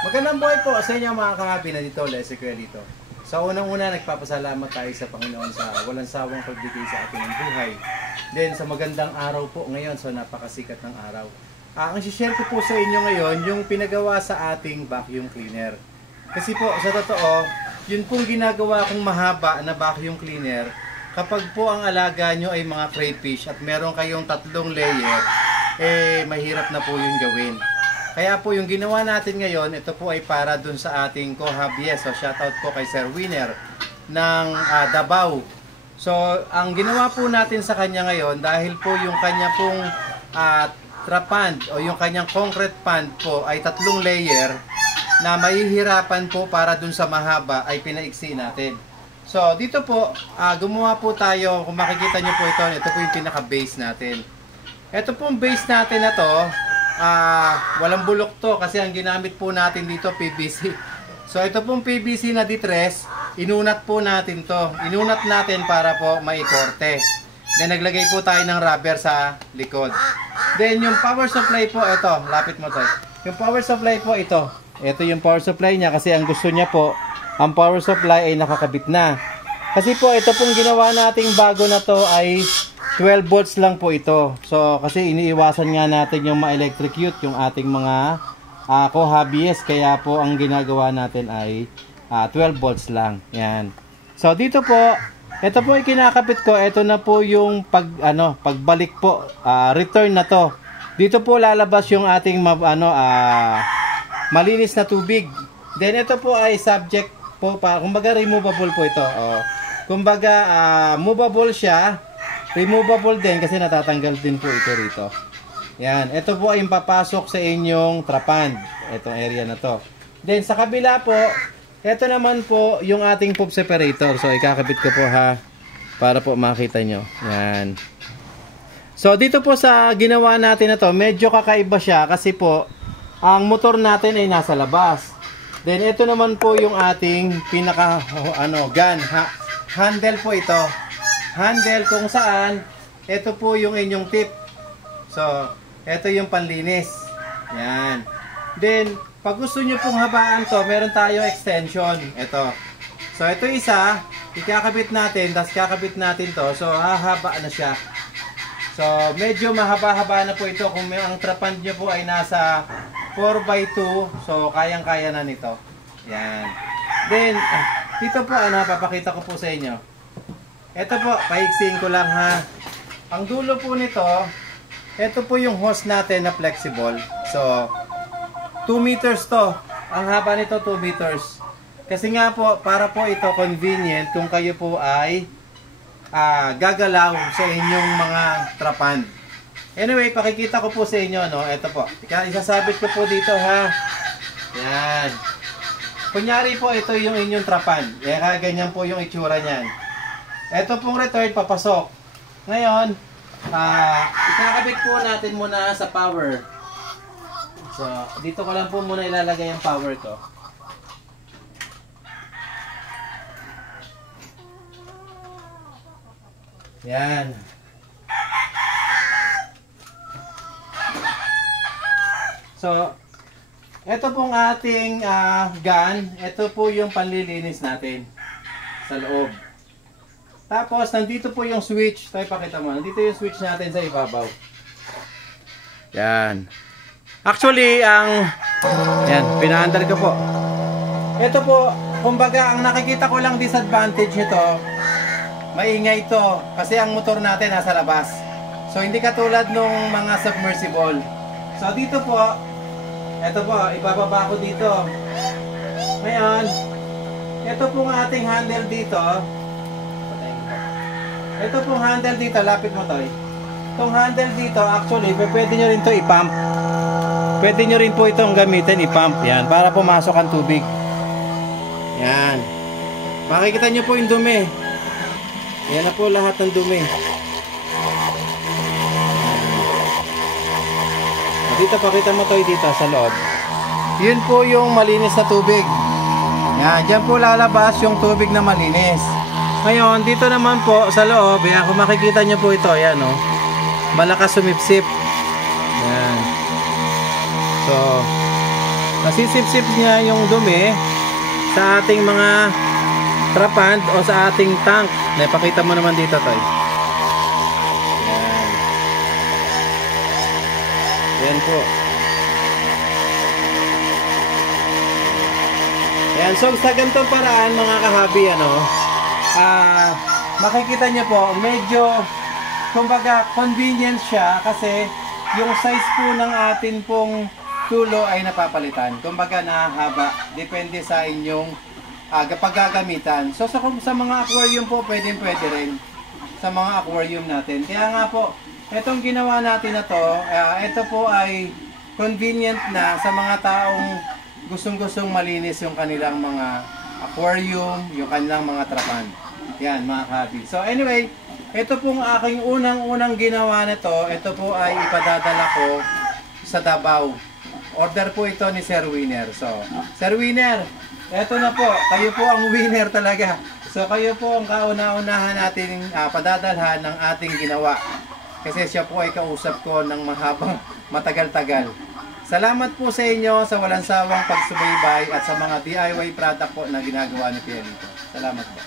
Magandang buhay po sa inyo mga kahabi na dito, Lesiquel dito. Sa unang-una, nagpapasalamat tayo sa Panginoon sa walang sawang pagbigay sa atin ng buhay. Then sa magandang araw po ngayon, so napakasikat ng araw. Ang share ko po sa inyo ngayon, yung pinagawa sa ating vacuum cleaner. Kasi po, sa totoo, yun pong ginagawa kong mahaba na vacuum cleaner, kapag po ang alaga nyo ay mga crayfish at meron kayong 3 layer, mahirap na po yung gawin. Kaya po yung ginawa natin ngayon, ito po ay para dun sa ating co-hobbyist. So shoutout po kay Sir Winner ng Davao. So ang ginawa po natin sa kanya ngayon, dahil po yung kanya pong trapand o yung kanyang concrete pand po ay 3 layer na mahihirapan po para dun sa mahaba ay pinaiksi natin. So dito po, gumawa po tayo, kung makikita nyo po ito po yung pinaka-base natin. Ito pong base natin na to, walang bulok to kasi ang ginamit po natin dito PVC. So ito pong PVC na distress, inunat po natin to. Inunat natin para po maikorte. Then naglagay po tayo ng rubber sa likod. Then yung power supply po, ito, lapit mo to. Yung power supply po ito. Ito yung power supply niya kasi ang gusto niya po, ang power supply ay nakakabit na. Kasi po ito pong ginawa nating bago na to ay 12 volts lang po ito. So, kasi iniiwasan nga natin yung ma-electrocute yung ating mga co-hobbyist. Kaya po, ang ginagawa natin ay 12 volts lang. Yan. So, dito po, ito po yung kinakapit ko. Ito na po yung pagbalik po. Return na to. Dito po lalabas yung ating malinis na tubig. Then, ito po ay subject po. Kumbaga, removable po ito. Kumbaga, movable siya. Removable din kasi natatanggal din po ito rito. Yan. Ito po ay papasok sa inyong trapand. Itong area na to. Then sa kabila po, ito naman po yung ating poop separator. So ikakabit ko po ha. Para po makita nyo. Yan. So dito po sa ginawa natin na to, medyo kakaiba siya kasi po, ang motor natin ay nasa labas. Then ito naman po yung ating pinaka gun. Handle po ito. Handle kung saan ito po yung inyong tip. So, ito yung panlinis. Yan. Then, pag gusto nyo pong habaan to, meron tayo extension. Ito. So, ito isa, ikakabit natin, tapos kakabit natin to. So, hahaba na siya. So, medyo mahaba-haba na po ito. Kung ang trapand nyo po ay nasa 4x2, so kayang-kaya na nito. Yan. Then, dito po, papakita ko po sa inyo. Ito po, paiksiin ko lang ha. Ang dulo po nito, ito po yung hose natin na flexible. So, 2 meters to. Ang haba nito, 2 meters. Kasi nga po, para po ito convenient kung kayo po ay gagalaw sa inyong mga trapand. Anyway, pakikita ko po sa inyo, no? Ito po. Isasabit ko po dito ha. Yan. Kunyari po, ito yung inyong trapand. Ganyan po yung itsura niyan. Ito pong return papasok. Ngayon, ikakabit po natin muna sa power. So, dito ko lang po muna ilalagay ang power ko. Yan. So, ito pong ating gun. Ito po yung panlilinis natin sa loob. Tapos, nandito po yung switch. Tayo pakita mo. Nandito yung switch natin sa ibabaw. Yan. Actually, yan, pinaandar ko po. Ito po, kumbaga, ang nakikita ko lang disadvantage nito, maingay ito. Kasi ang motor natin nasa labas. So, hindi katulad nung mga submersible. So, dito po, ito po, ibababa ko dito. Ngayon, ito pong ating handle dito. Ito pong handle dito, lapit mo to. Itong handle dito, actually, pwede nyo rin to i-pump. Pwede nyo rin po itong gamitin, i-pump. Yan, para pumasok ang tubig. Yan. Makikita nyo po yung dumi. Yan na po lahat ng dumi. Dito, pakita mo to dito sa loob. Yun po yung malinis na tubig. Yan, dyan po lalabas yung tubig na malinis. Ngayon, dito naman po sa loob, yan, kung makikita nyo po ito, yan o. Malakas sumipsip. Yan. So, Nasisip-sip niya yung dumi sa ating mga trapand o sa ating tank. Napakita mo naman dito, Toy. Yan. Yan po. Yan. So sa ganitong paraan mga kahabi, makikita niyo po, medyo kumbaga convenient siya kasi yung size po ng atin pong tulo ay napapalitan. Kumbaga nahaba. Depende sa inyong paggagamitan. So sa mga aquarium po, pwede rin. Sa mga aquarium natin. Kaya nga po, itong ginawa natin na to, ito po ay convenient na sa mga taong gustong-gustong malinis yung kanilang mga aquarium, yung kanilang mga trapan. Yan mga kahabi. So anyway, ito pong aking unang ginawa nito, ito po ay ipadadala ko sa Davao. Order po ito ni Sir Winner. So, Sir Winner, ito na po. Kayo po ang winner talaga. So, kayo po ang kauna-unahan natin padadalhan ng ating ginawa. Kasi siya po ay kausap ko ng mahabang matagal-tagal. Salamat po sa inyo sa walang sawang pagsubaybay at sa mga DIY product po na ginagawa ni Pierrito. Salamat po.